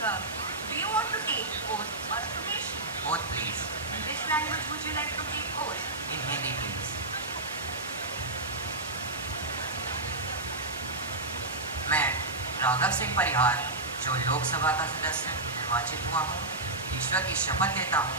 Sir, do you want to take oath or affirmation? Both, please. In which language would you like to take oath? In Hindi, please. मैं राघव सिंह परिहार, जो लोकसभा का सदस्य निर्वाचित हुआ हूँ, ईश्वर की शपथ लेता हूँ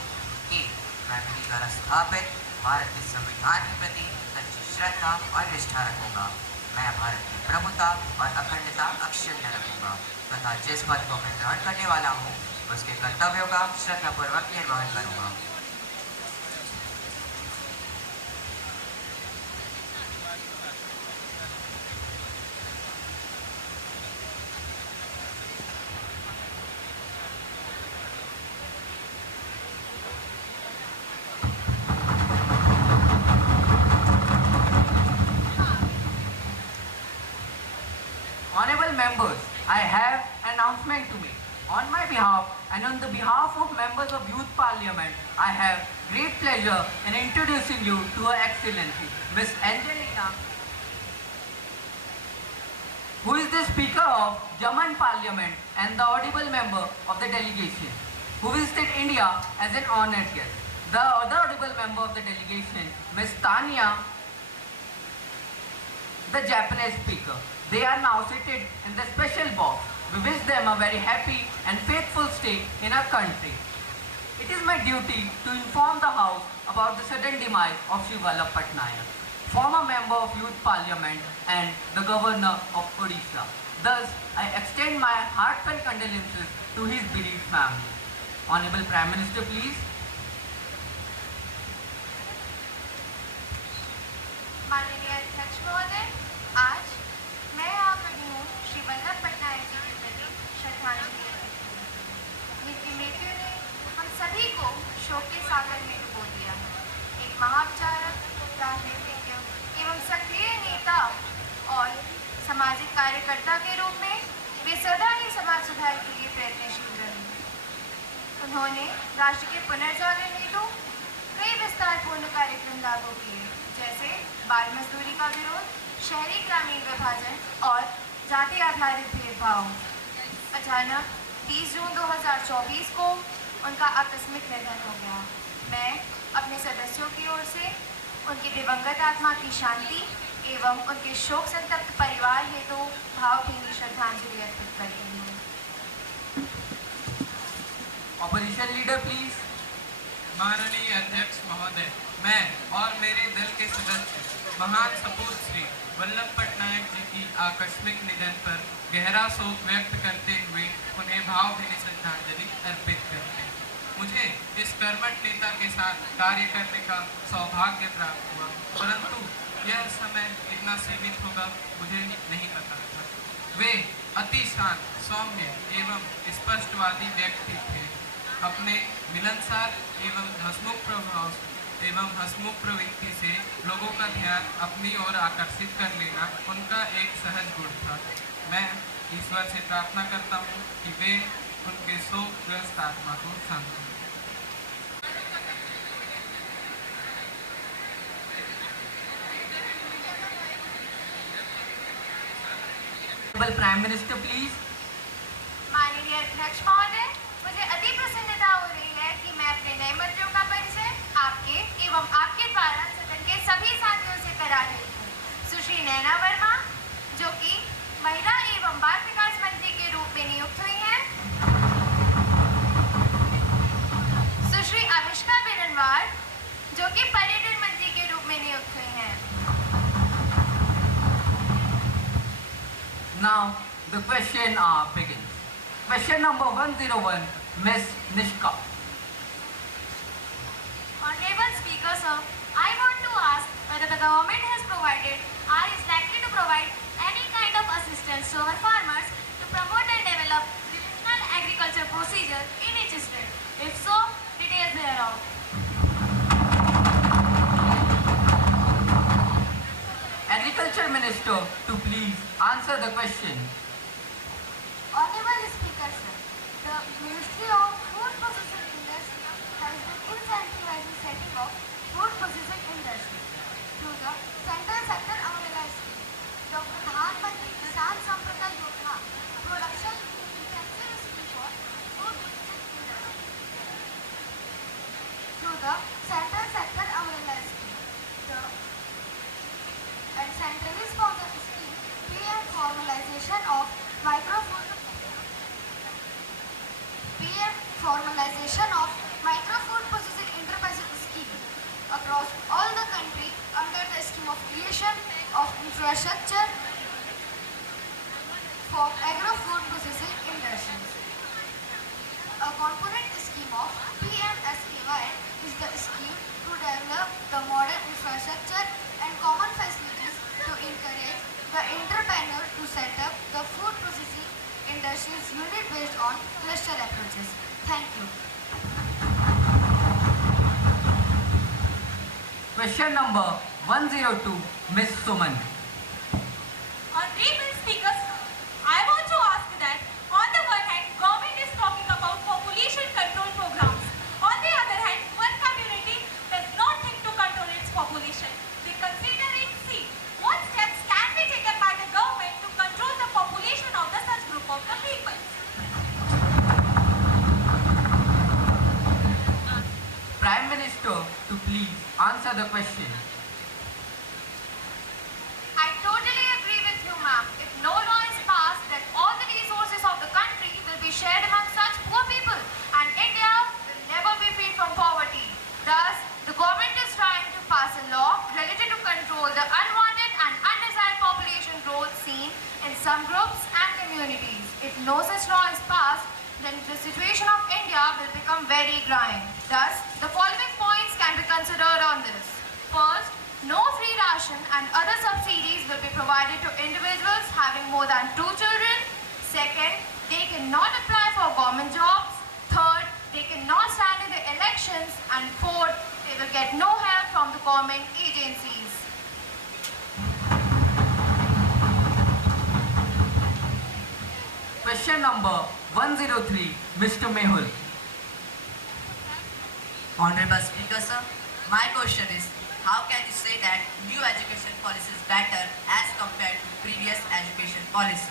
कि मैं मेरी द्वारा स्थापित भारत के संविधान के प्रति सच्ची श्रद्धा और निष्ठा रखूँगा। मैं भारत की प्रभुता और अखंडता अक्षुण्ण रखूँगा तथा जिस पद को मैं ग्रहण करने वाला हूँ उसके कर्तव्यों का श्रद्धापूर्वक निर्वहन करूँगा। Honorable members, I have an announcement to make. On my behalf and on the behalf of members of Youth Parliament, I have great pleasure in introducing you to Her Excellency, Ms. Angelina, who is the Speaker of German Parliament and the audible member of the delegation, who visited India as an honored guest. The other audible member of the delegation, Ms. Tanya, the Japanese speaker. They are now seated in the special box. We wish them a very happy and faithful stay in our country. It is my duty to inform the House about the sudden demise of Shri Vallabh Patnaik, former member of Youth Parliament and the Governor of Odisha. Thus, I extend my heartfelt condolences to his bereaved family. Honorable Prime Minister, please. माननीय अध्यक्ष महोदय, आज मैं यहाँ खड़ी हूँ श्री वल्लभ पटनायक जी के प्रति श्रद्धांजलि अर्पित करने। उनकी मृत्यु ने हम सभी को शोक के सागर में डुबो दिया है। एक महाविचारक, राजनीतिज्ञ एवं सक्रिय नेता और सामाजिक कार्यकर्ता के रूप में वे सदा ही समाज सुधार के लिए प्रयत्नशील रहे। उन्होंने राष्ट्र के पुनर्जागरण हेतु कई विस्तारपूर्ण कार्यक्रम लागू किए, जैसे बाल मजदूरी का विरोध, शहरी ग्रामीण विभाजन और जाति आधारित भेदभाव। अचानक 30 जून 2024 को उनका आकस्मिक निधन हो गया। मैं अपने सदस्यों की ओर से उनकी दिवंगत आत्मा की शांति एवं उनके शोक संतप्त परिवार हेतु भावभीनी श्रद्धांजलि अर्पित करती हूँ। Opposition leader, please. माननीय अध्यक्ष महोदय, मैं और मेरे दल के सदस्य महान सपूत श्री वल्लभ पटनायक जी की आकस्मिक निधन पर गहरा शोक व्यक्त करते हुए उन्हें भावभीनी श्रद्धांजलि अर्पित करते हैं। मुझे इस कर्मठ नेता के साथ कार्य करने का सौभाग्य प्राप्त हुआ, परंतु यह समय इतना सीमित होगा मुझे नहीं पता था। वे अति शांत, सौम्य एवं स्पष्टवादी व्यक्ति थे। अपने मिलनसार एवं हंसमुख प्रवृत्ति से लोगों का ध्यान अपनी ओर आकर्षित कर लेना उनका एक सहज गुण था। मैं ईश्वर से प्रार्थना करता हूँ कि वे उनके शोकग्रस्त आत्मा को शांति दें। Prime Minister, please. माननीय अध्यक्ष महोदय, मुझे अति प्रसन्नता हो रही है कि मैं अपने नए मंत्रियों का परिचय आपके एवं आपके द्वारा सदन के सभी साथियों से करा रही हूँ। सुश्री नैना वर्मा, जो कि महिला एवं बाल विकास मंत्री के रूप में नियुक्त हुई हैं, सुश्री आविष्का बिरनवार, जो कि पर्यटन मंत्री के रूप में नियुक्त हुई हैं। Now the question begins. Question number 101, Ms. Nishka. Honorable Speaker, sir, I want to ask whether the government has provided or is likely to provide any kind of assistance to our farmers to promote and develop traditional agriculture procedure in each state. If so, details thereof. Agriculture Minister to please answer the question. Honorable Speaker, sir, the Ministry of Food Processing Industry has been incentivizing setting up food processing industry through the Central Sector Umbrella Scheme. The Pradhan Mantri Kisan Sampada Yojana Production Incentive Scheme for infrastructure for agro-food processing industries. A component scheme of PMSKY is the scheme to develop the modern infrastructure and common facilities to encourage the entrepreneur to set up the food processing industries unit based on cluster approaches. Thank you. Question number 102, Ms. Suman. Honorable Speaker, sir, I want to ask that on the one hand, government is talking about population control programs. On the other hand, one community does not think to control its population. They consider it C. What steps can be taken by the government to control the population of the such group of the people? Prime Minister to please answer the question. I totally agree with you, ma'am. If no law is passed, then all the resources of the country will be shared among such poor people, and India will never be free from poverty. Thus, the government is trying to pass a law related to control the unwanted and undesired population growth seen in some groups and communities. If no such law is passed, then the situation of India will become very grim. Thus, the following points can be considered on this. First, no free ration and other subsidies will be provided to individuals having more than 2 children. Second, they cannot apply for government jobs. Third, they cannot stand in the elections. And fourth, they will get no help from the government agencies. Question number 103, Mr. Mehul. Honorable Speaker, sir, my question is, how can you say that new education policy is better as compared to previous education policy?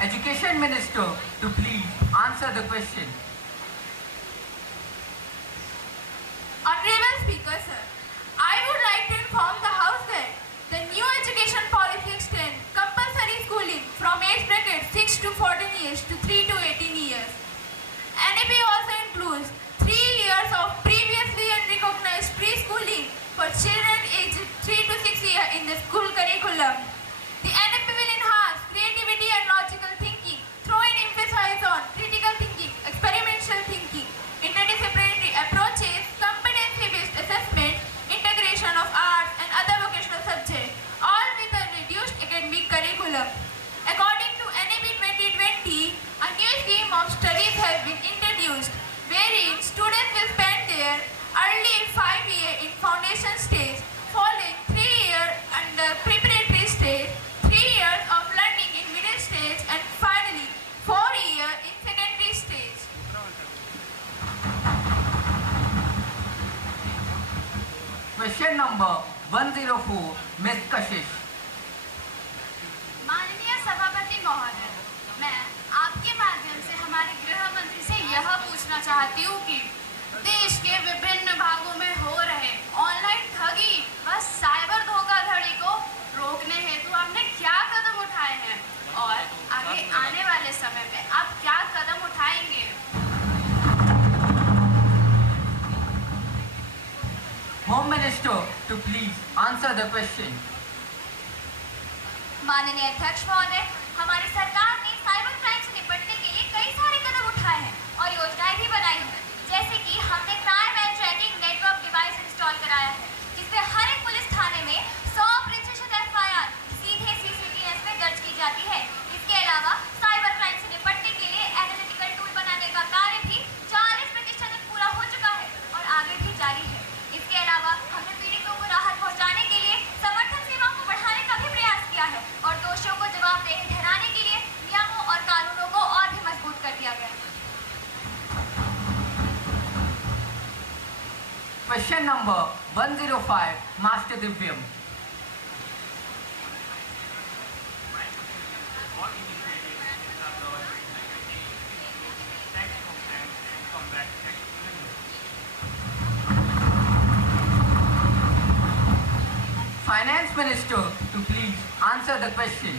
Education Minister to please answer the question. Honorable Speaker, sir, I would like to inform the House that the new education policy extends compulsory schooling from age bracket 6 to 14 years to 3 to 18 years. NEP also includes 3 years of previously unrecognized preschooling for children aged 3 to 6 years in the school curriculum. The NEP will enhance creativity and logical thinking, throwing emphasis on critical thinking, experimental thinking, interdisciplinary approaches, competency-based assessment, integration of arts and other vocational subjects, all with a reduced academic curriculum. According to NEP 2020, a new scheme of studies has been introduced, wherein students will spend their early 5 years in foundation stage, following 3 years under preparatory stage, 3 years of learning in middle stage, and finally 4 years in secondary stage. Question number 104, Ms. Kashish. माननीय सभापति महोदय, मैं आपके माध्यम से हमारे गृह मंत्री से यह पूछना चाहती हूँ कि देश के विभिन्न भागों में हो रहे ऑनलाइन ठगी व साइबर धोखाधड़ी को रोकने हेतु आपने क्या कदम उठाए हैं और आगे आने वाले समय में आप क्या कदम उठाएंगे? Home Minister to please answer the question. माननीय अध्यक्ष महोदय, हमारी सरकार ने साइबर क्राइम से निपटने के लिए कई सारे कदम उठाए हैं और योजनाएं भी बनाई हैं, जैसे कि हमने crime and tracking network device install कराया है, जिससे हर एक पुलिस थाने में 100% FIR सीधे CCTS में दर्ज की जाती है। इसके अलावा साइबर क्राइम से निपटने के लिए एनालिटिकल टूल बनाने का कार्य भी 40% तक पूरा हो चुका है और आगे भी जारी है। इसके अलावा हमने पीड़ितों को राहत पहुंचाने के लिए समर्थन सेवाओं को बढ़ाने का भी प्रयास किया है और दोषियों को जवाबदेह ठहराने के लिए नियमों और कानूनों को और भी मजबूत कर दिया गया है। Question number 105, Master Divyam. Finance Minister to please answer the question.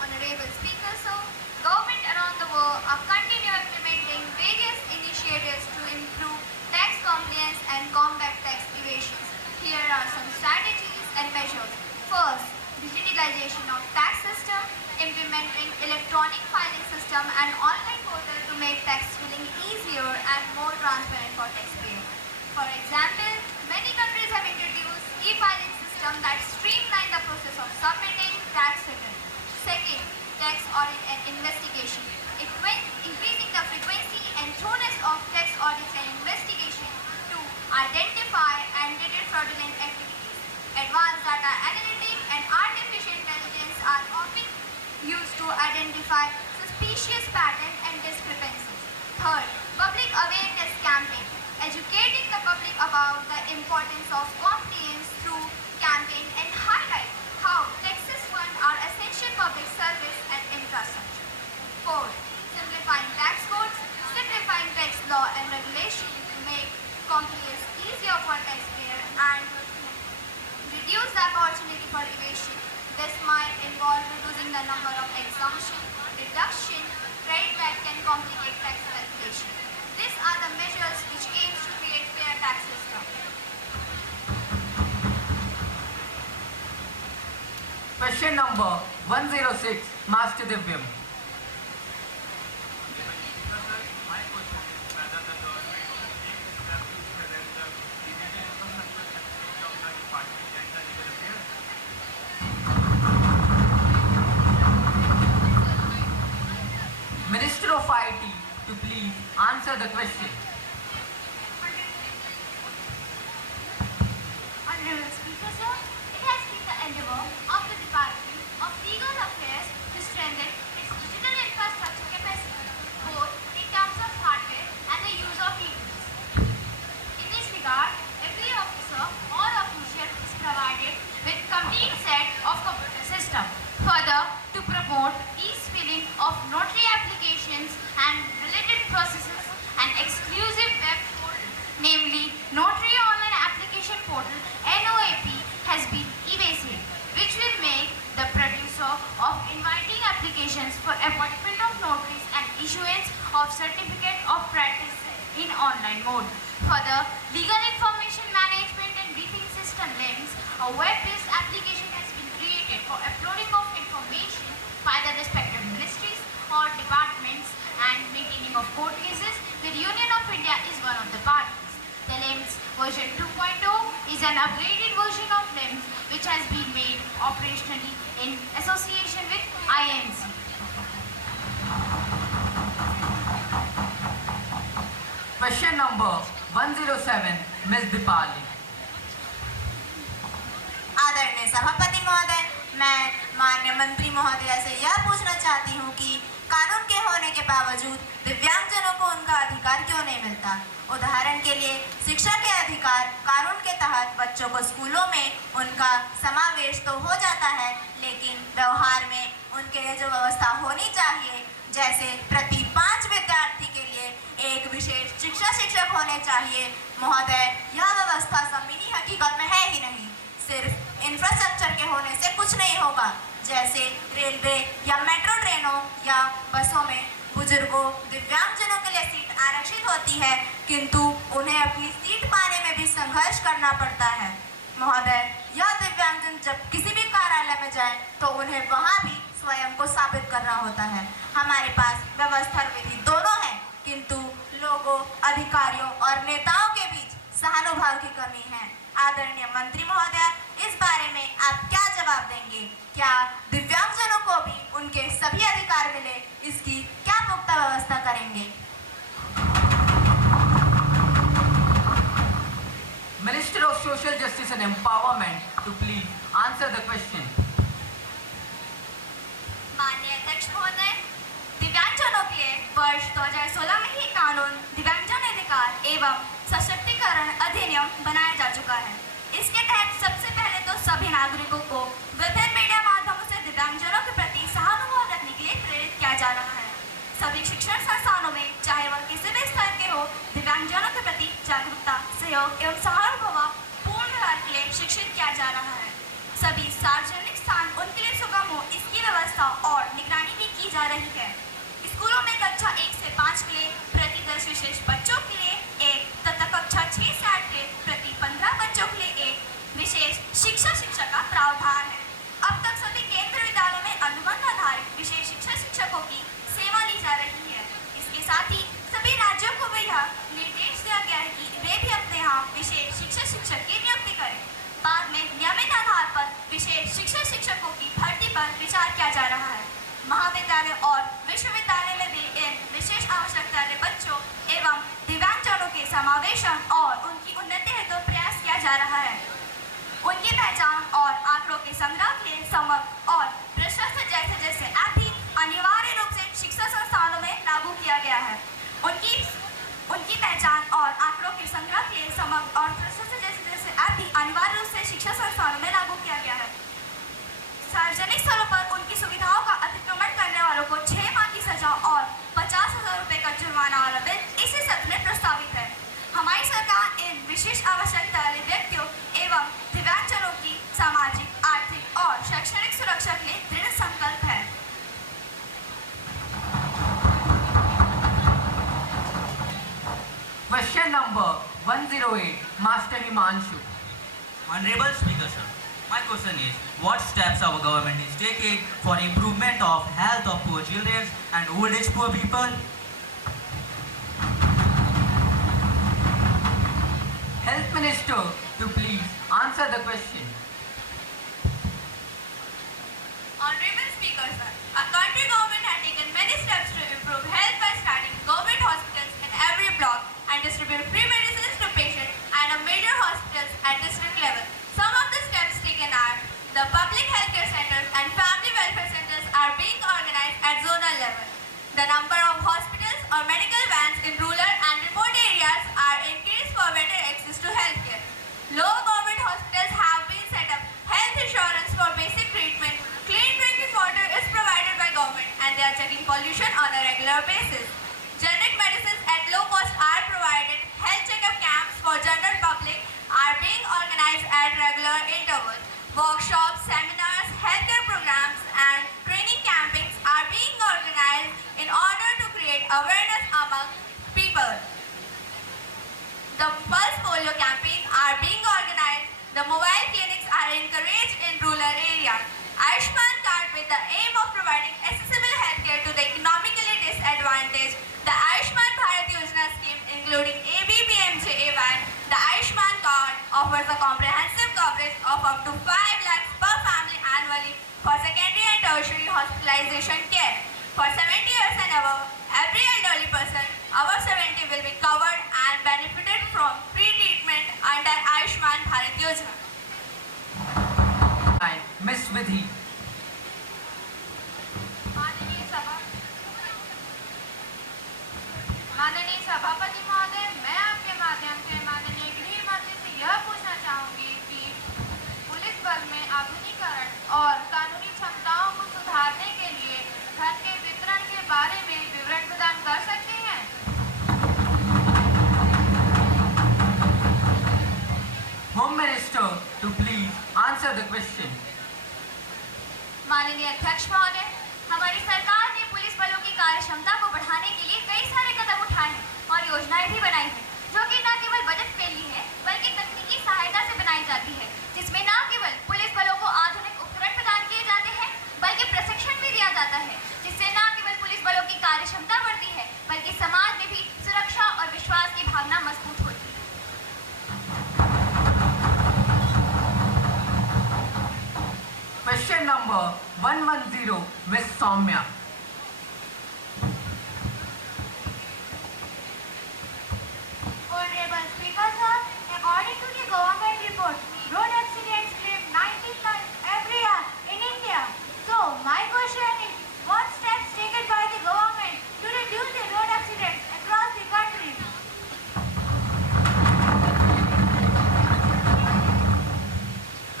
Honorable Speaker, sir, government around the world are continuing implementing various initiatives to improve tax compliance and combat tax evasions. Here are some strategies and measures. First, digitalization of tax system, implementing electronic filing system and online portal to make tax filing easier and more transparent for taxpayers. For example, many countries have introduced e-filing system that streamline the process of submitting tax return. Second, tax audit and investigation. Increasing the frequency and thoroughness of tax audits and investigation to identify and detect fraudulent activities. Advanced data analytics and artificial intelligence are often used to identify suspicious patterns and discrepancies. Third, public awareness campaign. Educating the public about the importance of compliance through campaign and highlight how taxes fund are essential public service and infrastructure. Fourth, simplifying tax codes, simplifying tax law and regulation to make compliance easier for taxpayers and reduce the opportunity for evasion. This might involve reducing the number of exemption, deduction, credit that can complicate tax calculation. These are the measures which aims to create fair tax system. Question number 106, Master Divyam. My question is whether the government will take steps to prevent the evasion infrastructure activity of the department and the legal affairs. Minister of IT to please answer the question. Honorable Speaker, sir, it has been the endeavor of the Department of Legal Affairs to strengthen its digital infrastructure capacity, both in terms of hardware and the use of e-tools. In this regard, every officer or official is provided with complete set of computer system. Further, to promote ease filling of notary applications and related processes, an exclusive web portal, namely Notary Online Application Portal (NOAP), has been evaluated, which will make the producer of inviting applications for appointment of notaries and issuance of certificate of practice in online mode. Further, legal information management and briefing system LIMS, a web-based application has been created for uploading of information by the respective ministries or departments and maintaining of court cases where Union of India is one of the parties. The LIMS version 2.0 is an upgraded version of LIMS which has been made operationally in association with INC. Question number 107, Ms. Dipali. आदरणीय सभापति महोदय, मैं माननीय मंत्री महोदय से यह पूछना चाहती हूँ कि कानून के होने के बावजूद दिव्यांगजनों को उनका अधिकार क्यों नहीं मिलता। उदाहरण के लिए शिक्षा के अधिकार कानून के तहत बच्चों को स्कूलों में उनका समावेश तो हो जाता है, लेकिन व्यवहार में उनके लिए जो व्यवस्था होनी चाहिए, जैसे प्रति 5 विद्यार्थी के लिए एक विशेष शिक्षक होने चाहिए, महोदय यह व्यवस्था ज़मीनी हकीकत में है ही नहीं। सिर्फ इंफ्रास्ट्रक्चर के होने से कुछ नहीं होगा, जैसे रेलवे या मेट्रो ट्रेनों या बसों में बुजुर्गों दिव्यांगजनों के लिए सीट आरक्षित होती है, किंतु उन्हें अपनी सीट पाने में भी संघर्ष करना पड़ता है। महोदय, यह दिव्यांगजन जब किसी भी कार्यालय में जाए तो उन्हें वहाँ भी स्वयं को साबित करना होता है। हमारे पास व्यवस्था विधि दोनों है, किंतु लोगों, अधिकारियों और नेताओं के बीच सहानुभाव की कमी है। आदरणीय मंत्री महोदय, इस बारे में आप क्या जवाब देंगे? क्या दिव्यांगजनों को भी उनके सभी अधिकार मिले, इसकी क्या पुख्ता व्यवस्था करेंगे? Minister of Social Justice and Empowerment to please answer the question. माननीय अध्यक्ष महोदय, दिव्यांगजनों के लिए वर्ष 2016 में ही कानून दिव्यांगजन अधिकार एवं सशक्तिकरण अधिनियम बनाया जा चुका है। इसके तहत सबसे पहले तो सभी नागरिकों को विभिन्न मीडिया माध्यमों से दिव्यांगजनों के प्रति सहानुभूति रखने के लिए प्रेरित किया जा रहा है। सभी शिक्षण संस्थानों में, चाहे वह किसी भी स्तर के हो, दिव्यांगजनों के प्रति जागरूकता, सहयोग एवं सहानुभूति पूर्ण व्यवहार के लिए शिक्षित किया जा रहा है। सभी सार्वजनिक स्थान उनके लिए सुगम हो, इसकी व्यवस्था और निगरानी भी की जा रही है। स्कूलों में कक्षा 1 से 5 के लिए प्रति 10 विशेष बच्चों के लिए एक तथा तथा कक्षा 6 से 8 के प्रति 15 बच्चों के लिए एक विशेष शिक्षक का प्रावधान है। अब तक सभी केंद्र विद्यालयों में अनुबंध आधारित विशेष शिक्षकों की सेवा ली जा रही है। इसके साथ ही सभी राज्यों को भी यह निर्देश दिया गया है कि वे भी अपने यहाँ विशेष शिक्षक की नियुक्ति करें। बाद में नियमित आधार पर विशेष शिक्षकों की भर्ती पर विचार किया जा रहा है। महाविद्यालय और विश्वविद्यालय में भी इन विशेष आवश्यकता वाले बच्चों एवं दिव्यांगजनों के समावेशन और उनकी उन्नति हेतु प्रयास किया जा रहा है। उनकी पहचान और आंकड़ों के संग्रह के लिए समग्र और प्रशस्त जैसे ऐप भी अनिवार्य रूप से शिक्षा संस्थानों में लागू किया गया है। उनकी पहचान और आंकड़ों के संग्रह के लिए समग्र और प्रशस्त जैसे ऐप भी अनिवार्य रूप से शिक्षा संस्थानों में लागू किया गया है। सार्वजनिक स्थलों पर उनकी सुविधाओं का अतिक्रमण करने वालों को 6 माह की सजा और 50,000 रुपए का जुर्माना वाला बिल इसी सत्र में प्रस्तावित है। हमारी सरकार इन विशेष आवश्यकता वाले व्यक्तियों एवं दिव्यांगजनों की सामाजिक, आर्थिक और शैक्षणिक सुरक्षा के लिए दृढ़ संकल्प है। Question number 108, Master Himanshu. Honorable Speaker, sir, my question is, what steps our government is taking for improvement of health of poor children and old age poor people? Health Minister to please answer the question. Honorable Speaker, sir, our country government has taken many steps to improve health by starting government hospitals in every block and distribute free medicines to patients and a major hospitals at district level. Some of the steps taken are the public healthcare centers and family welfare centers are being organized at zonal level. The number of hospitals or medical vans in rural and remote areas are increased for better access to healthcare. Low government hospitals have been set up health insurance for basic treatment. Clean drinking water is provided by government and they are checking pollution on a regular basis. Generic medicines at low cost are provided. Health checkup camps for general public are being organized at regular intervals. Workshops, seminars, healthcare programs and training campings are being organized in order to create awareness among people. The pulse polio campaign are being organized. The mobile clinics are encouraged in rural areas. Ayushman card with the aim of providing accessible healthcare to the economically disadvantaged. The Ayushman Bharat Yojana scheme including ABPMJ-AY, the Ayushman card offers a comprehensive coverage of up to 5 lakhs per family annually for secondary and tertiary hospitalization care. For 70 years and above, every elderly person above 70 will be covered and benefited from free treatment under Ayushman Bharat Yojana. Miss Vidhi. माननीय सभापति महोदय, मैं आपके माध्यम से माननीय गृह मंत्री से यह पूछना चाहूंगी कि पुलिस बल में आधुनिकीकरण और कानूनी क्षमताओं को सुधारने के लिए धन के वितरण के बारे में विवरण प्रदान कर सकते हैं। Home Minister to please answer the question. माननीय अध्यक्ष महोदय, हमारी सरकार ने पुलिस बलों की कार्य क्षमता को बढ़ाने के लिए कई सारे कदम उठाए हैं और योजनाएं भी बनाई हैं, जो कि न केवल बजट के लिए है बल्कि तकनीकी सहायता से बनाई जाती है, जिसमें न केवल पुलिस बलों को आधुनिक उपकरण प्रदान किए जाते हैं बल्कि प्रशिक्षण भी दिया जाता है, जिससे न केवल पुलिस बलों की कार्य क्षमता बढ़ती है बल्कि समाज में भी सुरक्षा और विश्वास की भावना मजबूत होती है। Question number 110, Miss Soumya. Honorable Speaker, sir, according to the government report, road accidents claim 19 times every year in India. So, my question is, what steps taken by the government to reduce the road accidents across the country?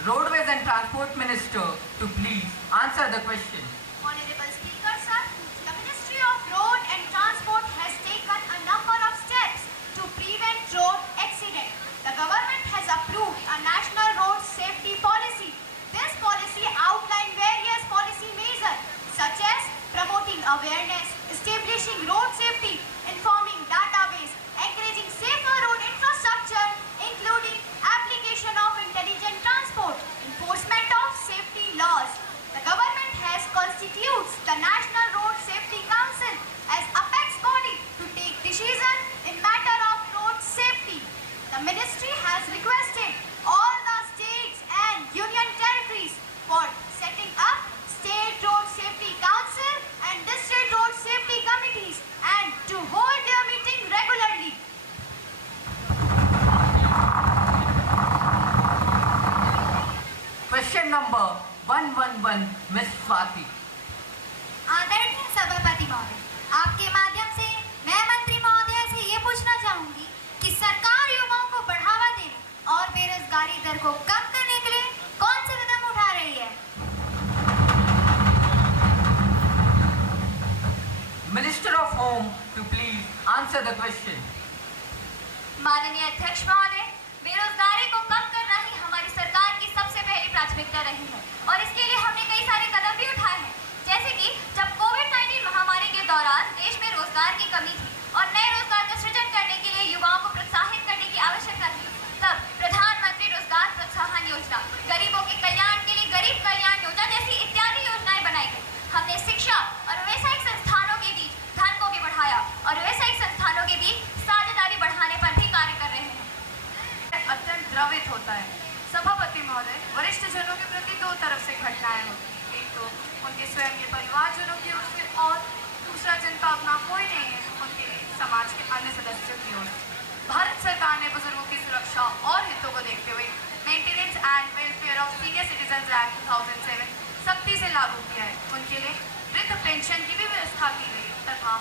Roadways and Transport Minister to please answer the question. Honorable Speaker, sir, the Ministry of Road and Transport has taken a number of steps to prevent road accidents. The government has approved a national road safety policy. This policy outlines various policy measures such as promoting awareness, establishing road safety, informing database, encouraging safer road infrastructure, number 111, Miss Swati. आदरणीय सभापति महोदय, आपके माध्यम से मैं मंत्री महोदय से ये पूछना चाहूंगी कि सरकार युवाओं को बढ़ावा देने और बेरोजगारी दर को कम करने के लिए कौन से कदम उठा रही है? Minister of Home to please answer the question. माननीय अध्यक्ष महोदय, बेरोजगारी को कम करना ही हमारी सरकार की सबसे पहली प्राथमिकता रही है और इसके लिए हमने कई सारे कदम भी उठाए हैं। जैसे कि जब कोविड-19 महामारी के दौरान देश में रोजगार की कमी थी और नए रोजगार का सृजन करने के लिए युवाओं को प्रोत्साहित करने की आवश्यकता थी, तब प्रधानमंत्री रोजगार प्रोत्साहन योजना, गरीबों के कल्याण के लिए गरीब कल्याण योजना जैसी इत्यादि योजनाएं बनाई गई। हमने शिक्षा और व्यावसायिक संस्थानों के बीच धन को भी बढ़ाया और व्यावसायिक संस्थानों के बीच साझेदारी बढ़ाने पर भी कार्य कर रहे हैं। अत्यंत द्रवित होता है। सभापति महोदय, वरिष्ठ जनों के प्रति दो तरफ से घटनाएं होती हैं। एक तो उनके स्वयं के परिवारजनों की ओर से और दूसरा जिनका अपना कोई नहीं है उनके समाज के अन्य सदस्यों की ओर से। भारत सरकार ने बुजुर्गों की सुरक्षा और हितों को देखते हुए maintenance and welfare of senior citizen act 2007 सख्ती से लागू किया है। उनके लिए वृद्ध पेंशन की भी व्यवस्था की गई है तथा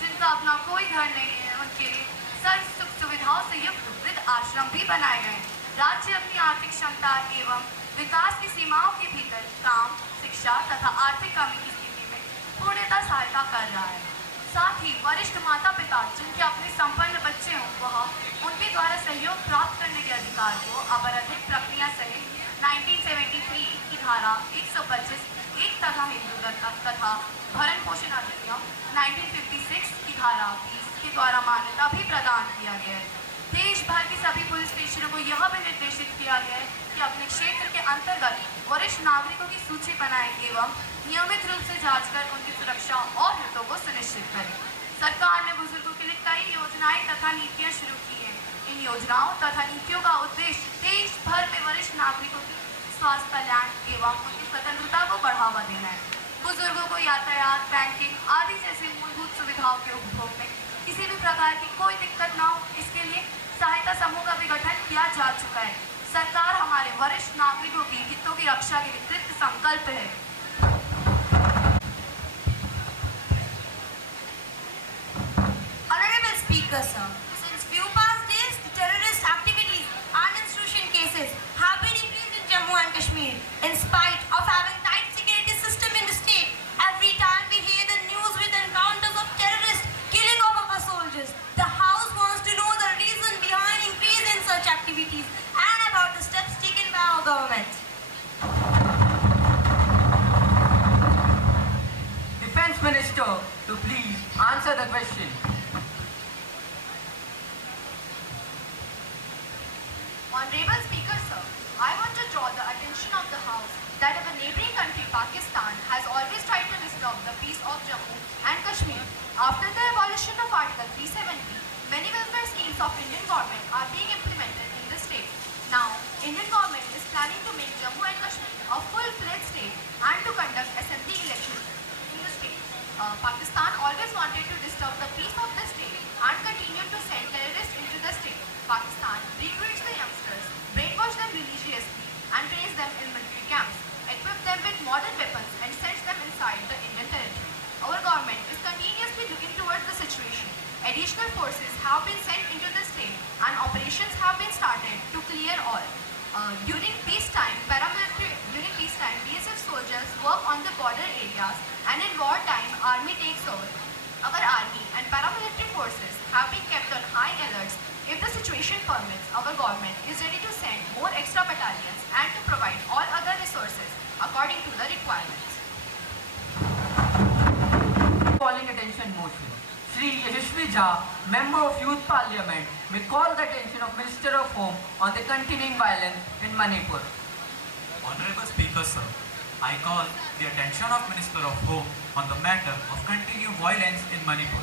जिनका अपना कोई घर नहीं है उनके लिए सर्व सुख सुविधाओं से युक्त वृद्ध आश्रम भी बनाए गए हैं। राज्य अपनी आर्थिक क्षमता एवं विकास की सीमाओं के भीतर काम, शिक्षा तथा आर्थिक कमी की स्थिति में पूर्णतः सहायता कर रहा है। साथ ही वरिष्ठ माता पिता जिनके अपने संपन्न बच्चे हों वह उनके द्वारा सहयोग प्राप्त करने के अधिकार को अपराधिक प्रक्रिया सहित 1973 की धारा 125 एक तथा हिंदू तथा भरण पोषण अधिनियम 1956 की धारा 20 के द्वारा मान्यता भी प्रदान किया गया है। देश भर के सभी पुलिस स्टेशनों को यह भी निर्देशित किया गया है कि अपने क्षेत्र के अंतर्गत वरिष्ठ नागरिकों की सूची बनाएं एवं नियमित रूप से जांच कर उनकी सुरक्षा और हितों को सुनिश्चित करें। सरकार ने बुजुर्गों के लिए कई योजनाएं तथा नीतियां शुरू की हैं। इन योजनाओं तथा नीतियों का उद्देश्य देश भर में वरिष्ठ नागरिकों की स्वास्थ्य कल्याण एवं उनकी स्वतंत्रता को बढ़ावा देना है। बुजुर्गों को यातायात, बैंकिंग आदि जैसी मूलभूत सुविधाओं के उपभोग में किसी भी प्रकार की कोई दिक्कत न हो, इसके लिए सहायता समूह का भी गठन किया जा चुका है। सरकार हमारे वरिष्ठ नागरिकों की हितों की रक्षा के लिए कृत संकल्प है। Honorable Speaker, sir, since few past days, the terrorist activities and institution cases have been increased in Jammu and Kashmir. In spite of having tight security system in the state, every time we hear the news with encounters of terrorists killing of our soldiers, the House wants to know the reason behind increase in such activities and about the steps taken by our government. Defense Minister to please answer the question. Honorable Speaker, sir, I want to draw the attention of the House that our neighboring country Pakistan has always tried to disturb the peace of Jammu and Kashmir. After the abolition of Article 370, many welfare schemes of Indian government are being implemented in the state. Now, Indian government is planning to make Jammu and Kashmir a full-fledged state and to conduct assembly elections in the state. Pakistan always wanted to disturb the peace of the state and continued to send terrorists into the state. Pakistan recruits the youngsters, brainwash them religiously and trains them in military camps, equip them with modern weapons and sends them inside the Indian territory. Our government is continuously looking towards the situation. Additional forces have been sent into the state and operations have been started to clear all. During peacetime, BSF soldiers work on the border areas and in wartime, army takes over. Our army and paramilitary forces have been kept on high alerts. If the situation permits, our government is ready to send more extra battalions and to provide all other resources according to the requirements. Calling attention motion. Shri Yashasvi Jha, Member of Youth Parliament, may call the attention of Minister of Home on the continuing violence in Manipur. Honorable Speaker, sir, I call the attention of Minister of Home on the matter of continued violence in Manipur.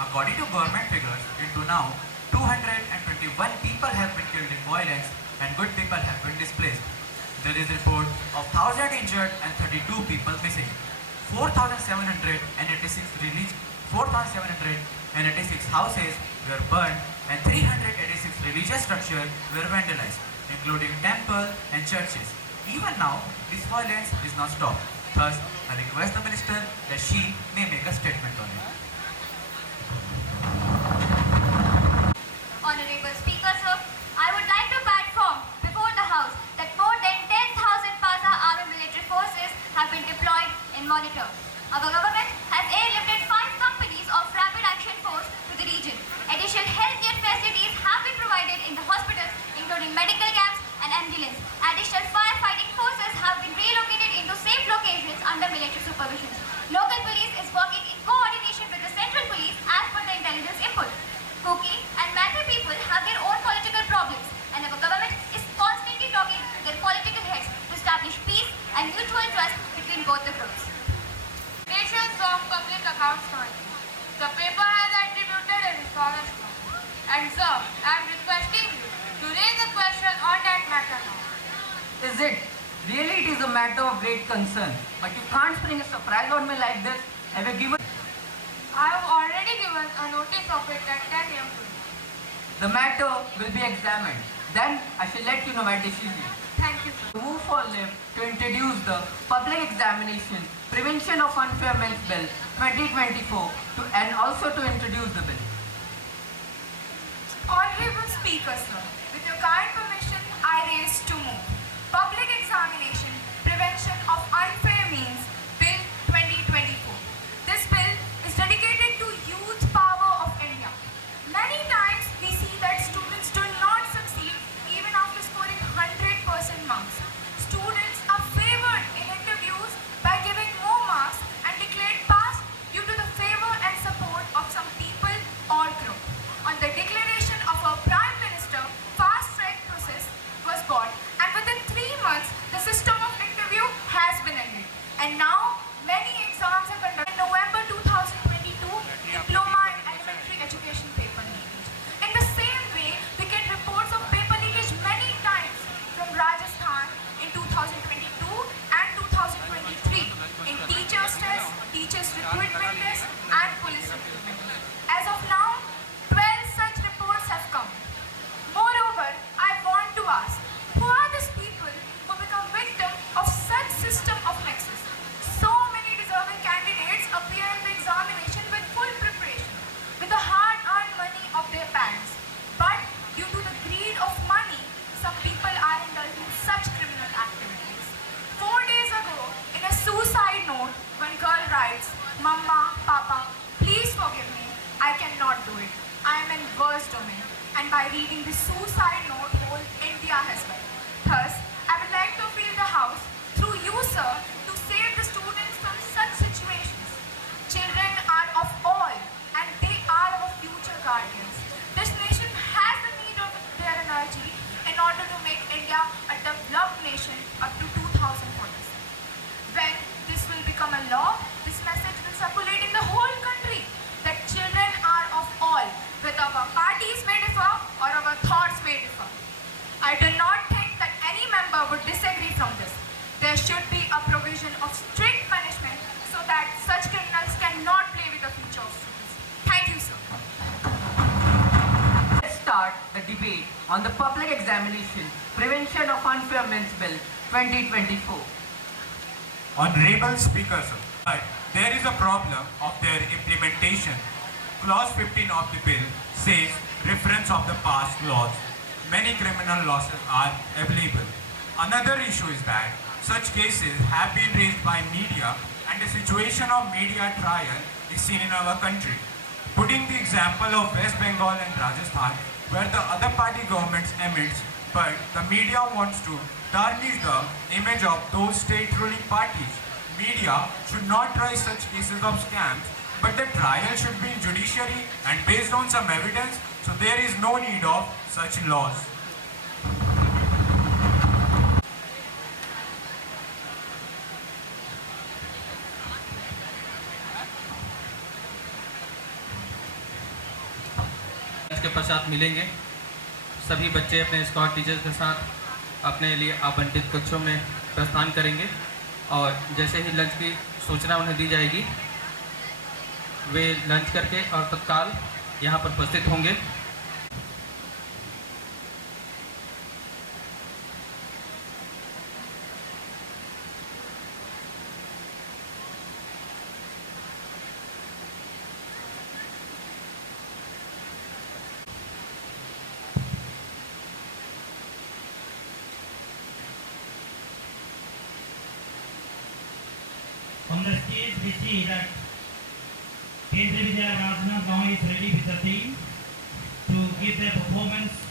According to government figures, into now, 221 people have been killed in violence and good people have been displaced. There is a report of 1,000 injured and 32 people missing. 4,786 houses were burned and 386 religious structures were vandalized, including temples and churches. Even now, this violence is not stopped. Thus, I request the Minister that she may make a statement on it. Honorable Speaker, sir, I would like to platform before the House that more than 10,000 PASA Army military forces have been deployed in Monitor. Our government has airlifted 5 companies of Rapid Action Force to the region. Additional healthcare facilities have been provided in the hospitals, including medical camps and ambulance. Additional firefighting forces have been relocated into safe locations under military supervision. Local police is working in coordination with the central police as per the intelligence input. Kuki and Mathi people have their own political problems, and our government is constantly talking to their political heads to establish peace and mutual trust between both the groups. Nations from Public Accounts Committee. The paper has attributed a dishonest law, and sir, I am requesting you to raise a question on that matter now. Is it? Really, it is a matter of great concern. But you can't spring a surprise on me like this. Have you given? I have already given a notice of it at 10 a.m. today. The matter will be examined. Then I shall let you know my decision. Thank you, sir. Move for live to introduce the Public Examination Prevention of Unfair Means Bill 2024 and also to introduce the bill. Honorable Speaker, sir, with your kind permission, I raise to move Public Examination Prevention of Unfair Means Bill 2024. This bill is dedicated to youth power of India. Many times we see that students do not succeed even after scoring 100% marks. Students are favored in interviews by giving more marks and declared pass due to the favor and support of some people or group. On the declaration of our Prime Minister, fast-track process was brought, and within 3 months, the system of interview has been ended. And now, many exams are conducted in November 2022, diploma and elementary education paper leakage. In the same way, we get reports of paper leakage many times from Rajasthan in 2022 and 2023 in teachers' tests, teachers' recruitment tests, and police recruitment. As of now, 12 such reports have come. Moreover, I want to ask, who are these people who become victim of such system of nexus? So many deserving candidates appear in the examination with full preparation, with the hard-earned money of their parents. But due to the greed of money, some people are indulged in such criminal activities. 4 days ago, in a suicide note, one girl writes, "Mama, Papa, please forgive me. I cannot do it. I am in worst domain." And by reading the suicide note, whole India has went. Thus, I would like to appeal the House, through you, sir, to save the students from such situations. Children are of all, and they are our future guardians. This nation has the need of their energy in order to make India a developed nation up to 2040. When this will become a law, this message will circulate in the whole country that children are of all, whether our parties may differ or our thoughts may differ. I do not think that any member would disagree from this. There should be a provision of strict punishment so that such criminals cannot play with the future of students. Thank you, sir. Let's start the debate on the Public Examination Prevention of Unfair Means Bill 2024. Honorable Speaker, sir, but there is a problem of their implementation. Clause 15 of the bill says reference of the past laws. Many criminal losses are available. Another issue is that such cases have been raised by media, and the situation of media trial is seen in our country. Putting the example of West Bengal and Rajasthan, where the other party governments emits, but the media wants to tarnish the image of those state ruling parties. Media should not try such cases of scams, but the trial should be in judiciary and based on some evidence, so there is no need of such laws. इसके पश्चात मिलेंगे सभी बच्चे अपने Scott teachers के साथ अपने लिए आवंटित कक्षों में प्रस्थान करेंगे और जैसे ही लंच की सूचना उन्हें दी जाएगी वे लंच करके और तत्काल यहाँ पर उपस्थित होंगे। the stage we see that Kendriya Vidya Rajna now is ready with the team to give their performance